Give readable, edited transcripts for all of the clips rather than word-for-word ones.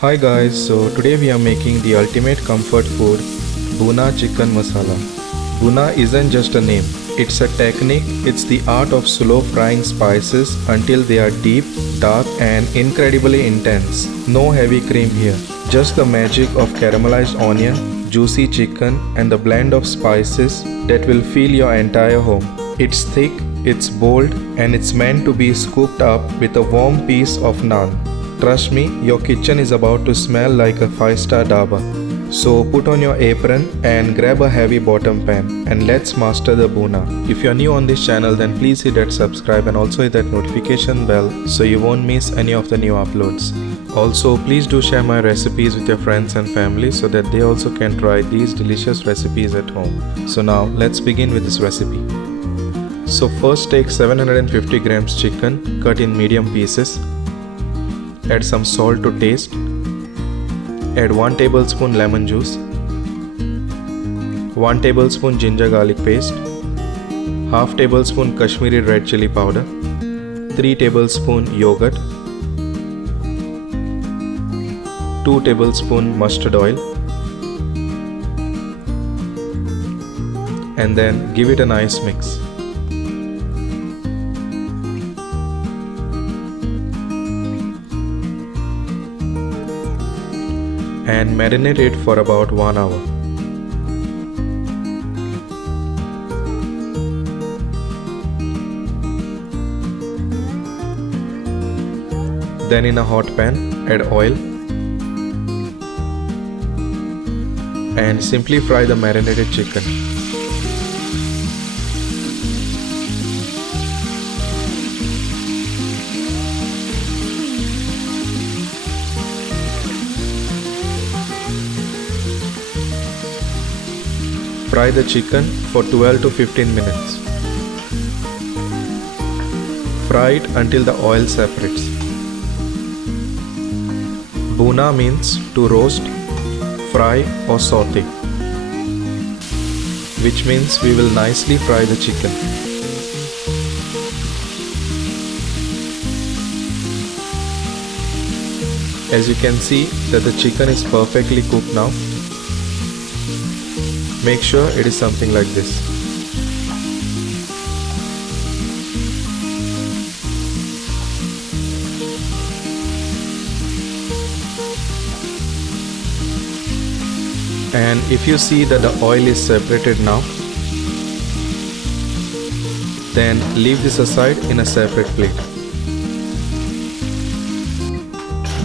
Hi guys, so today we are making the ultimate comfort food, Bhuna Chicken Masala. Bhuna isn't just a name, it's a technique, it's the art of slow frying spices until they are deep, dark and incredibly intense. No heavy cream here, just the magic of caramelized onion, juicy chicken and the blend of spices that will fill your entire home. It's thick, it's bold and it's meant to be scooped up with a warm piece of naan. Trust me, your kitchen is about to smell like a 5-star Dhaba. So put on your apron and grab a heavy bottom pan and let's master the Bhuna. If you're new on this channel then please hit that subscribe and also hit that notification bell so you won't miss any of the new uploads. Also please do share my recipes with your friends and family so that they also can try these delicious recipes at home. So now let's begin with this recipe. So first take 750 grams chicken cut in medium pieces. Add some salt to taste. Add 1 tablespoon lemon juice, 1 tablespoon ginger garlic paste, half tablespoon Kashmiri red chili powder, 3 tablespoon yogurt, 2 tablespoon mustard oil, and then give it a nice mix. And marinate it for about 1 hour. Then in a hot pan, add oil and simply fry the marinated chicken. Fry the chicken for 12 to 15 minutes. Fry it until the oil separates. Bhuna means to roast, fry or saute, which means we will nicely fry the chicken. As you can see that the chicken is perfectly cooked now. Make sure it is something like this. And if you see that the oil is separated now, then leave this aside in a separate plate.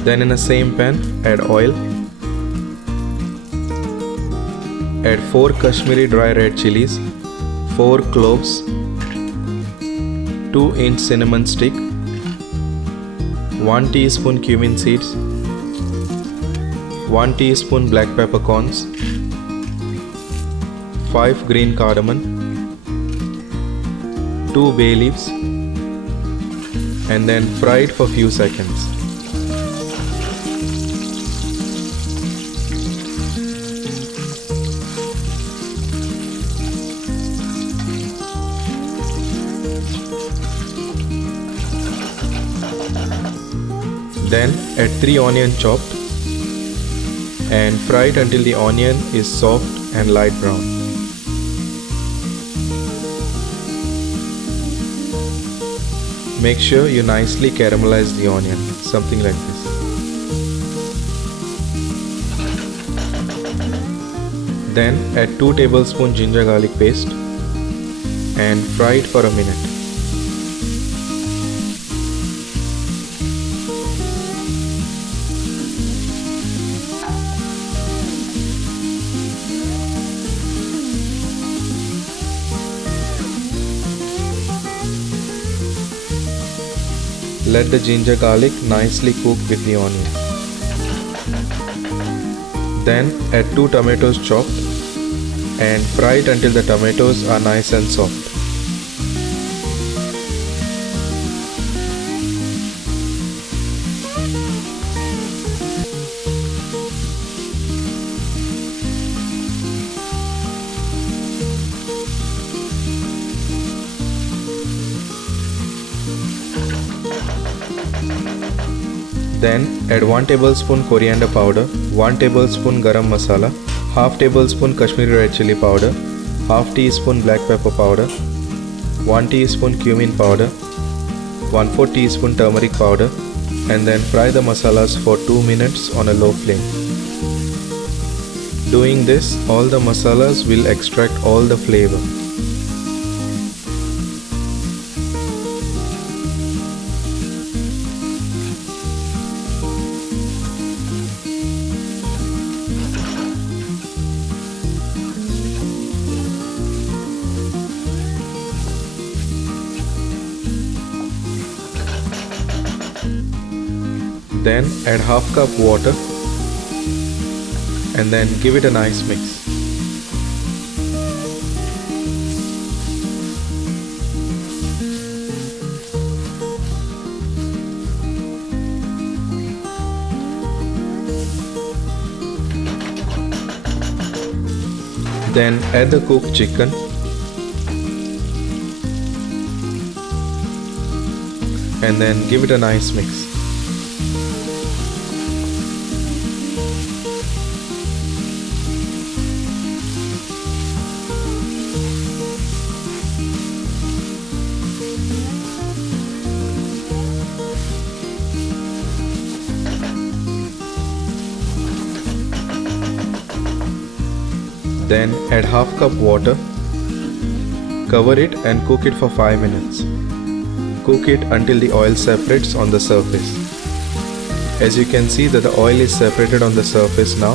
Then in the same pan, add oil. Add 4 Kashmiri dry red chilies, 4 cloves, 2-inch cinnamon stick, 1 teaspoon cumin seeds, 1 teaspoon black peppercorns, 5 green cardamom, 2 bay leaves, and then fry it for few seconds. Then add 3 onions chopped and fry it until the onion is soft and light brown. Make sure you nicely caramelize the onion, something like this. Then add 2 tablespoons ginger garlic paste and fry it for a minute. Let the ginger garlic nicely cook with the onion. Then add 2 tomatoes chopped and fry it until the tomatoes are nice and soft. Then add 1 tablespoon coriander powder, 1 tablespoon garam masala, half tablespoon Kashmiri red chili powder, half teaspoon black pepper powder, 1 teaspoon cumin powder, 1/4 teaspoon turmeric powder, and then fry the masalas for 2 minutes on a low flame. Doing this, all the masalas will extract all the flavor. Then add half cup water and then give it a nice mix. Then add the cooked chicken and then give it a nice mix. Then add half cup water, cover it and cook it for 5 minutes. Cook it until the oil separates on the surface. As you can see that the oil is separated on the surface now.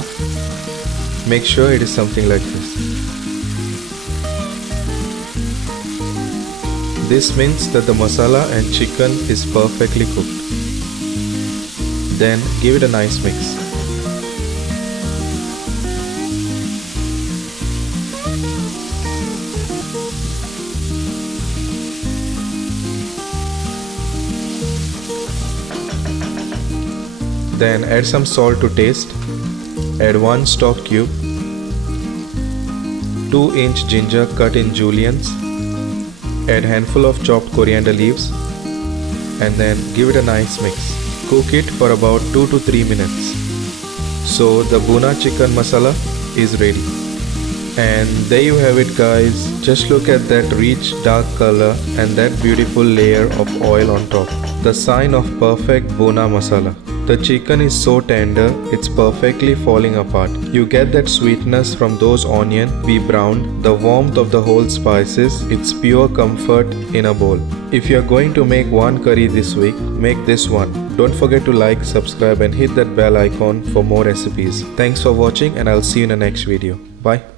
Make sure it is something like this. This means that the masala and chicken is perfectly cooked. Then give it a nice mix. Then add some salt to taste, add 1 stock cube, 2-inch ginger cut in juliennes, add handful of chopped coriander leaves and then give it a nice mix. Cook it for about 2 to 3 minutes. So the Bhuna chicken masala is ready. And there you have it guys, just look at that rich dark color and that beautiful layer of oil on top. The sign of perfect Bhuna masala. The chicken is so tender, it's perfectly falling apart. You get that sweetness from those onions we browned, the warmth of the whole spices, it's pure comfort in a bowl. If you are going to make one curry this week, make this one. Don't forget to like, subscribe and hit that bell icon for more recipes. Thanks for watching and I'll see you in the next video. Bye.